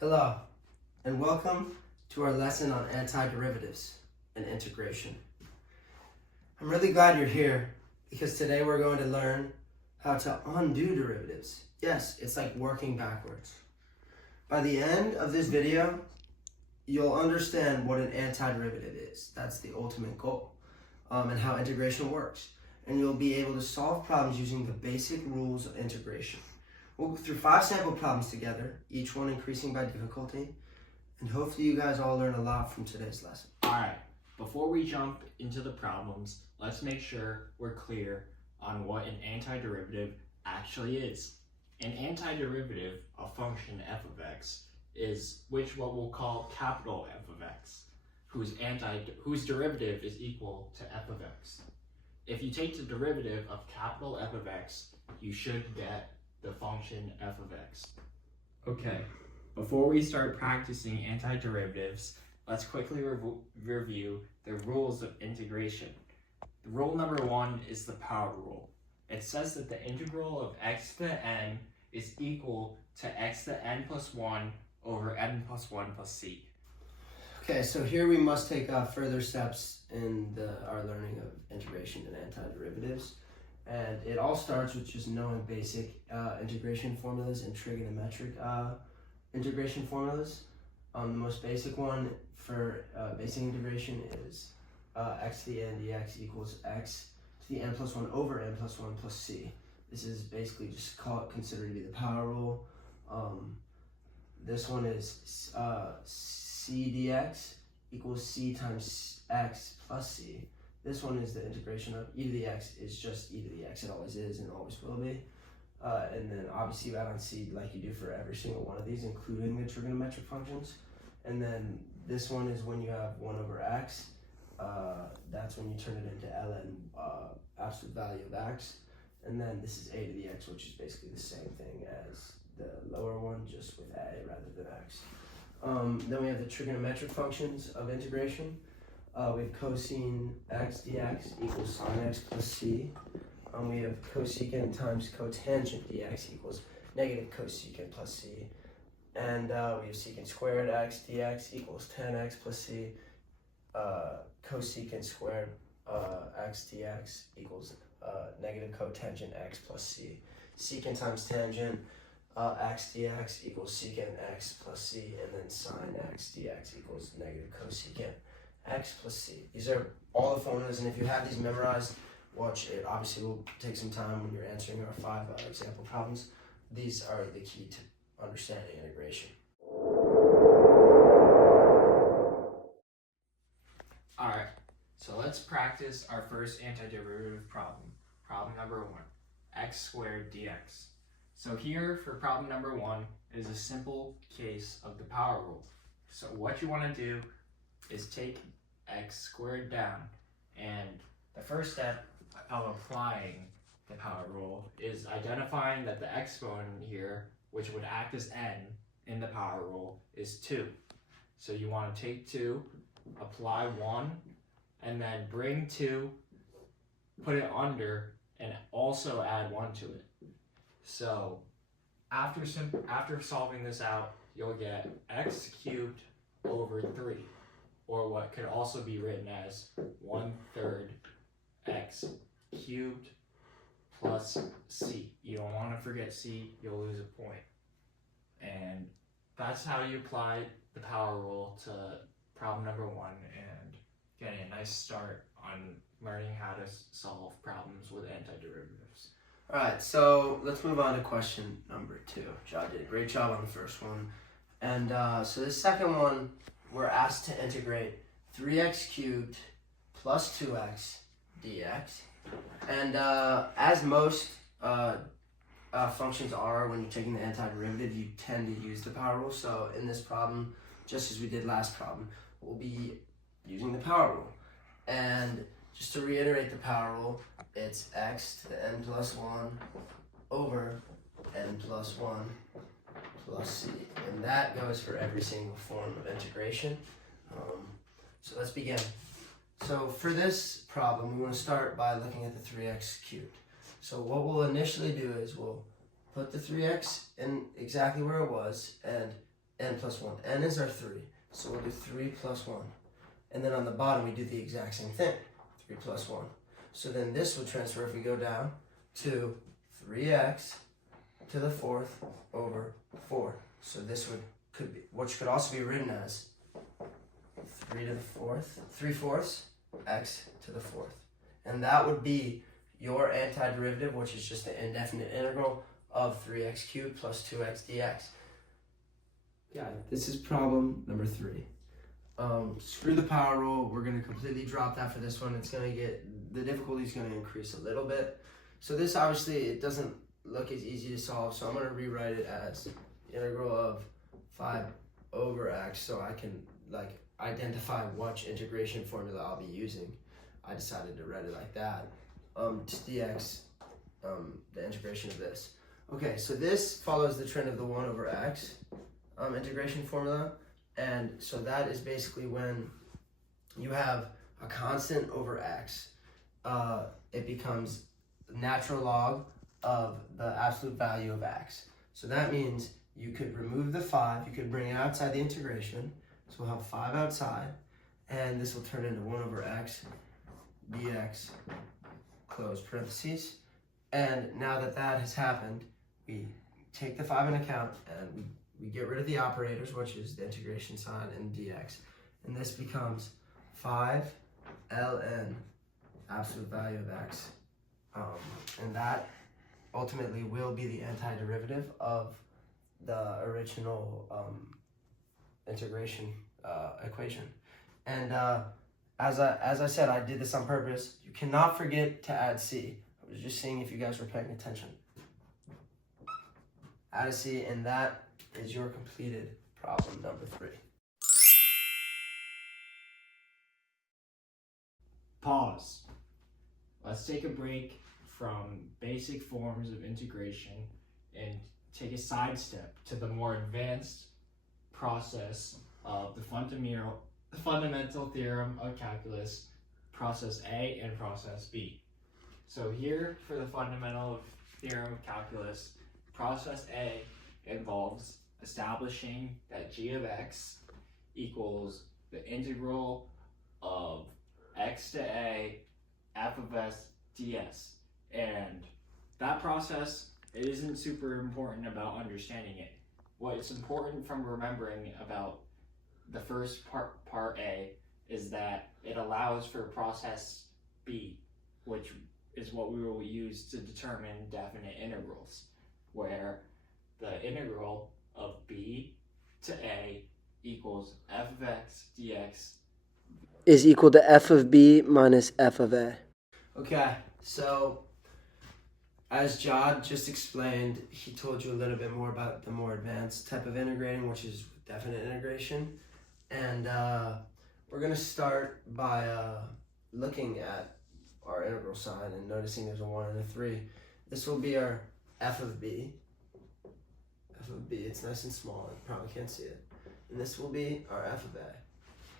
Hello, and welcome to our lesson on antiderivatives and integration. I'm really glad you're here because today we're going to learn how to undo derivatives. Yes, it's like working backwards. By the end of this video, you'll understand what an antiderivative is. That's the ultimate goal, and how integration works. And you'll be able to solve problems using the basic rules of integration. We'll go through 5 sample problems together, each one increasing by difficulty, and hopefully you guys all learn a lot from today's lesson. Alright, before we jump into the problems, let's make sure we're clear on what an antiderivative actually is. An antiderivative, a function f of x, is what we'll call capital F of x, whose derivative is equal to f of x. If you take the derivative of capital F of x, you should get the function f of x. Okay, before we start practicing antiderivatives, let's quickly review the rules of integration. The rule number 1 is the power rule. It says that the integral of x to the n is equal to x to the n plus 1 over n plus 1 plus c. Okay, so here we must take further steps in our learning of integration and antiderivatives. And it all starts with just knowing basic integration formulas and trigonometric integration formulas. The most basic one for basic integration is x to the n dx equals x to the n plus 1 over n plus 1 plus c. This is basically just considered to be the power rule. This one is c dx equals c times x plus c. This one is the integration of e to the x is just e to the x. It always is and always will be. And then obviously you add on c like you do for every single one of these, including the trigonometric functions. And then this one is when you have 1 over x. That's when you turn it into ln, absolute value of x. And then this is a to the x, which is basically the same thing as the lower one, just with a rather than x. Then we have the trigonometric functions of integration. We have cosine x dx equals sine x plus c. We have cosecant times cotangent dx equals negative cosecant plus c. And we have secant squared x dx equals tan x plus c. Cosecant squared x dx equals negative cotangent x plus c. Secant times tangent x dx equals secant x plus c. And then sine x dx equals negative cosecant x plus c. These are all the formulas, and if you have these memorized, watch it. Obviously will take some time when you're answering our 5 example problems. These are the key to understanding integration. Alright, so let's practice our first antiderivative problem. Problem number 1, x squared dx. So here for problem number 1 is a simple case of the power rule. So what you want to do is take x squared down, and the first step of applying the power rule is identifying that the exponent here, which would act as n in the power rule, is 2. So you want to take 2, apply 1, and then bring 2, put it under, and also add 1 to it. So after solving this out, you'll get x cubed over 3. Or what could also be written as 1/3 x cubed plus c. You don't want to forget c, you'll lose a point. And that's how you apply the power rule to problem number 1 and getting a nice start on learning how to solve problems with antiderivatives. Alright, so let's move on to question number 2. JODD did a great job on the first one. And so the second one, we're asked to integrate 3x cubed plus 2x dx. And as most functions are when you're taking the antiderivative, you tend to use the power rule. So in this problem, just as we did last problem, we'll be using the power rule. And just to reiterate the power rule, it's x to the n plus 1 over n plus 1 plus c, and that goes for every single form of integration. So let's begin. So for this problem, we want to start by looking at the 3x cubed. So what we'll initially do is we'll put the 3x in exactly where it was, and n plus 1. N is our 3, so we'll do 3 plus 1. And then on the bottom, we do the exact same thing, 3 plus 1. So then this would transfer, if we go down, to 3x to the 4th over 4. So this could be, which could also be written as 3 to the 4th, 3/4 x to the 4th. And that would be your antiderivative, which is just the indefinite integral of 3x cubed plus 2x dx. Yeah, this is problem number 3. Screw the power rule. We're going to completely drop that for this one. It's going to get, the difficulty is going to increase a little bit. So this obviously, it doesn't look as easy to solve. So I'm going to rewrite it as the integral of 5 over x so I can like identify which integration formula I'll be using. I decided to write it like that. Just dx, the integration of this. Okay, so this follows the trend of the 1 over x integration formula. And so that is basically when you have a constant over x, it becomes natural log of the absolute value of x. So that means you could remove the 5, you could bring it outside the integration. So we'll have 5 outside, and this will turn into 1 over x dx, close parentheses. And now that that has happened, we take the 5 into account, and we get rid of the operators, which is the integration sign and dx. And this becomes 5 ln absolute value of x. And that ultimately will be the antiderivative of the original integration equation. And as I said, I did this on purpose. You cannot forget to add c. I was just seeing if you guys were paying attention. Add a c, and that is your completed problem number 3. Pause. Let's take a break from basic forms of integration and take a sidestep to the more advanced process of the fundamental theorem of calculus, process A and process B. So here for the fundamental theorem of calculus, process A involves establishing that g of x equals the integral of x to a f of s ds. And that process, it isn't super important about understanding it. What's important from remembering about the first part A is that it allows for process B, which is what we will use to determine definite integrals, where the integral of B to A equals f of x dx is equal to f of b minus f of a. Okay, so as JODD just explained, he told you a little bit more about the more advanced type of integrating, which is definite integration. And we're going to start by looking at our integral sign and noticing there's a 1 and a 3. This will be our f of b. F of b, it's nice and small, you probably can't see it. And this will be our f of a.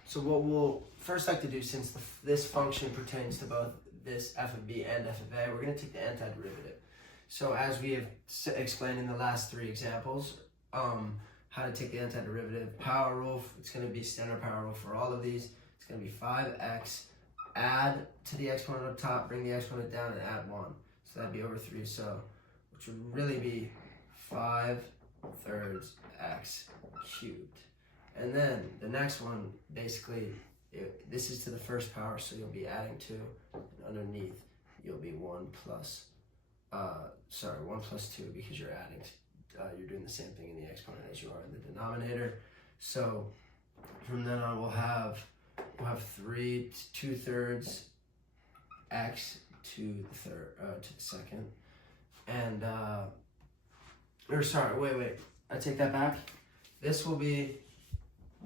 So what we'll first like to do, since this function pertains to both this f of b and f of a, we're going to take the antiderivative. So as we have explained in the last 3 examples, how to take the antiderivative, power rule, it's going to be standard power rule for all of these. It's going to be 5x, add to the exponent up top, bring the exponent down, and add 1. So that'd be over 3, so which would really be 5 thirds x cubed. And then the next one, basically, this is to the first power, so you'll be adding 2, and underneath you'll be 1 plus 2, because you're adding, you're doing the same thing in the exponent as you are in the denominator. So from then on, we'll have 3 2/3 x to the second, and wait, I take that back. This will be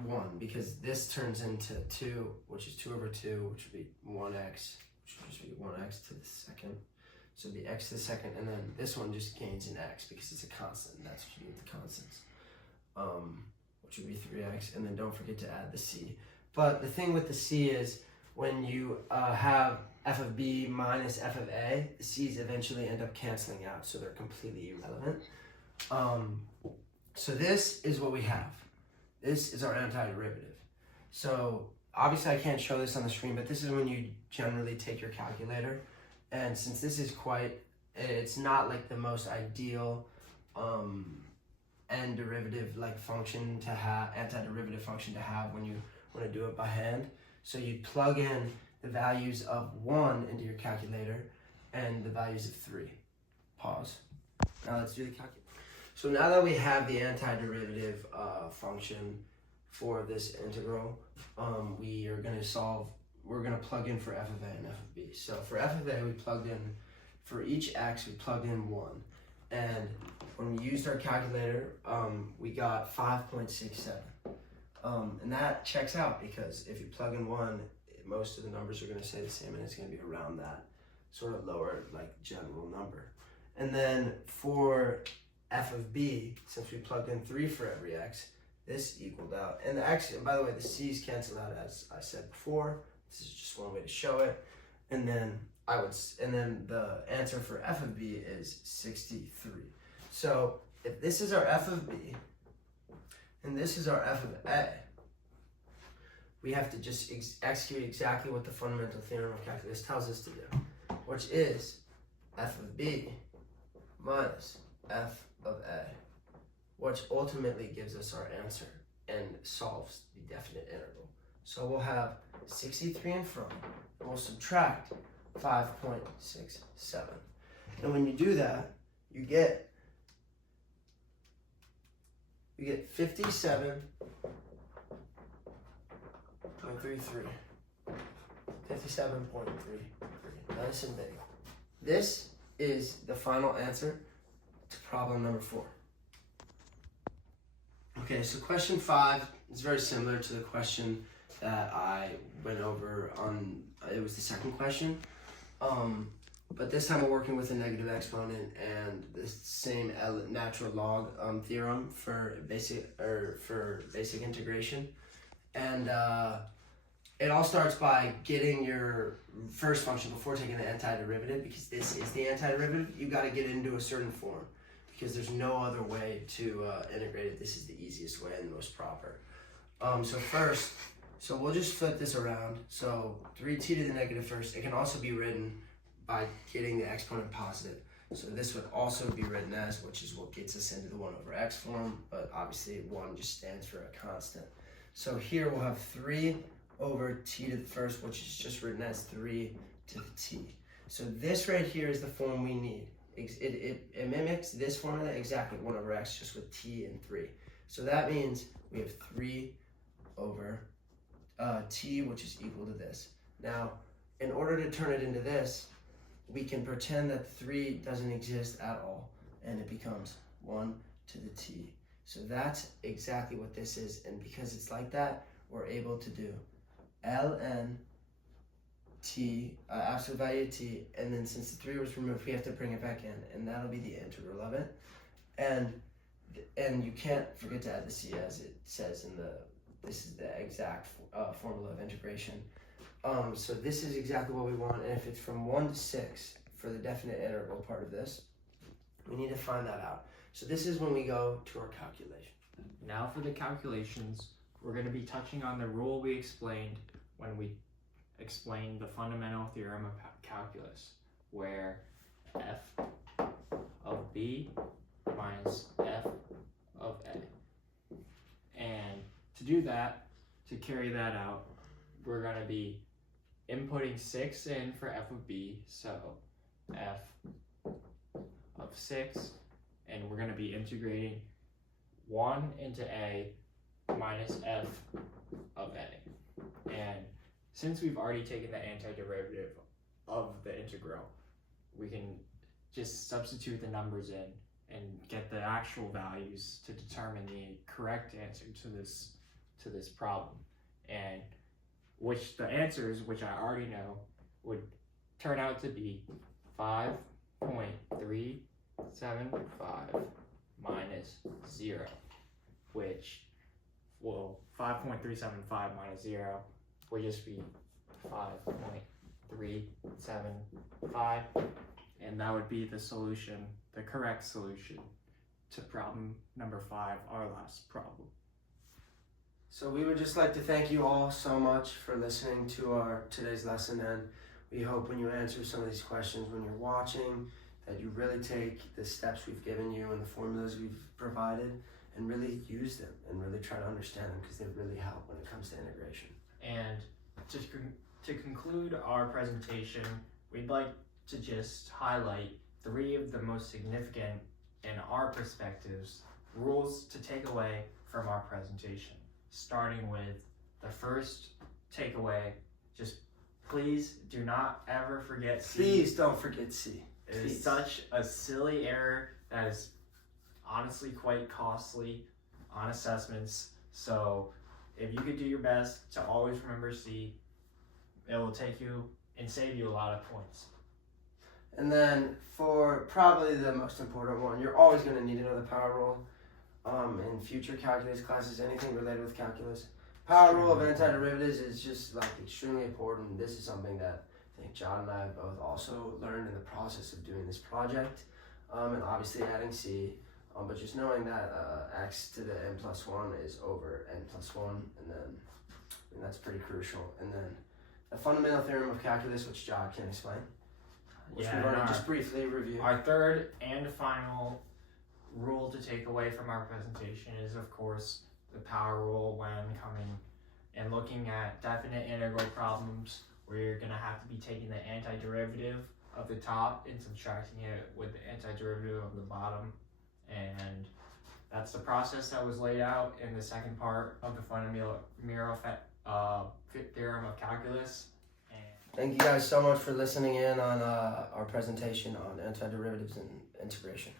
1, because this turns into 2, which is 2 over 2, which would be 1x, which would just be 1x to the second. So it'd be x to the second, and then this one just gains an x because it's a constant, and that's what you need the constants, which would be 3x, and then don't forget to add the c. But the thing with the c is when you have f of b minus f of a, the c's eventually end up canceling out, so they're completely irrelevant. So this is what we have. this is our antiderivative. So obviously I can't show this on the screen, but this is when you generally take your calculator. And since this is it's not like the most ideal end derivative like function to have, antiderivative function to have when you want to do it by hand. So you plug in the values of 1 into your calculator and the values of 3. Pause. Now let's do the calculator. So now that we have the antiderivative function for this integral, we're going to plug in for f of a and f of b. So for f of a, we plugged in, for each x, we plugged in 1. And when we used our calculator, we got 5.67. And that checks out because if you plug in 1, most of the numbers are going to stay the same, and it's going to be around that sort of lower, like, general number. And then for f of b, since we plugged in 3 for every x, this equaled out. And the x, and by the way, the c's cancel out as I said before. This is just one way to show it. And then the answer for f of b is 63. So if this is our f of b and this is our f of a, we have to just execute exactly what the fundamental theorem of calculus tells us to do, which is f of b minus f of a, which ultimately gives us our answer and solves the definite integral. So we'll have 63 in front, and we'll subtract 5.67. And when you do that, you get 57.33. 57.33. Nice and big. This is the final answer to problem number 4. Okay, so question 5 is very similar to the question that I went over on, it was the second question. But this time we're working with a negative exponent and the same natural log theorem for basic integration. And it all starts by getting your first function before taking the antiderivative, because this is the antiderivative. You got to get it into a certain form because there's no other way to integrate it. This is the easiest way and the most proper. So we'll just flip this around. So 3t to the negative first. It can also be written by getting the exponent positive. So this would also be written as, which is what gets us into the 1 over x form, but obviously 1 just stands for a constant. So here we'll have 3 over t to the first, which is just written as 3 to the t. So this right here is the form we need. It mimics this formula exactly, 1 over x, just with t and 3. So that means we have 3 over t, which is equal to this. Now, in order to turn it into this, we can pretend that 3 doesn't exist at all, and it becomes 1 to the t. So that's exactly what this is, and because it's like that, we're able to do ln t, absolute value of t, and then since the 3 was removed, we have to bring it back in, and that'll be the integral of it. And you can't forget to add the c, as it says in this is the exact formula of integration. So this is exactly what we want, and if it's from 1 to 6 for the definite integral part of this, we need to find that out. So this is when we go to our calculation. Now for the calculations, we're going to be touching on the rule we explained when we explained the fundamental theorem of calculus, where f of b minus f of a. And to do that, to carry that out, we're going to be inputting 6 in for f of b, so f of 6, and we're going to be integrating 1 into a minus f of a. And since we've already taken the antiderivative of the integral, we can just substitute the numbers in and get the actual values to determine the correct answer to this problem. And which the answers, which I already know, would turn out to be 5.375 minus 0, which will 5.375 minus 0 will just be 5.375, and that would be the solution, the correct solution to problem number 5, our last problem. So we would just like to thank you all so much for listening to our today's lesson, and we hope when you answer some of these questions when you're watching that you really take the steps we've given you and the formulas we've provided and really use them and really try to understand them, because they really help when it comes to integration. And to conclude our presentation, we'd like to just highlight 3 of the most significant, in our perspectives, rules to take away from our presentation. Starting with the first takeaway, just please do not ever forget C. Please don't forget C. It is such a silly error that is honestly quite costly on assessments. So if you could do your best to always remember C, it will take you and save you a lot of points. And then for probably the most important one, you're always going to need another power rule in future calculus classes, anything related with calculus. Power rule of antiderivatives is just like extremely important. This is something that I think JODD and I have both also learned in the process of doing this project, and obviously adding C, but just knowing that x to the n plus 1 is over n plus 1, and that's pretty crucial. And then the fundamental theorem of calculus, which JODD can explain, which we've already just briefly reviewed. Our third and final rule to take away from our presentation is, of course, the power rule when coming and looking at definite integral problems where you're going to have to be taking the antiderivative of the top and subtracting it with the antiderivative of the bottom. And that's the process that was laid out in the second part of the fundamental theorem of calculus. Thank you guys so much for listening in on our presentation on antiderivatives and integration.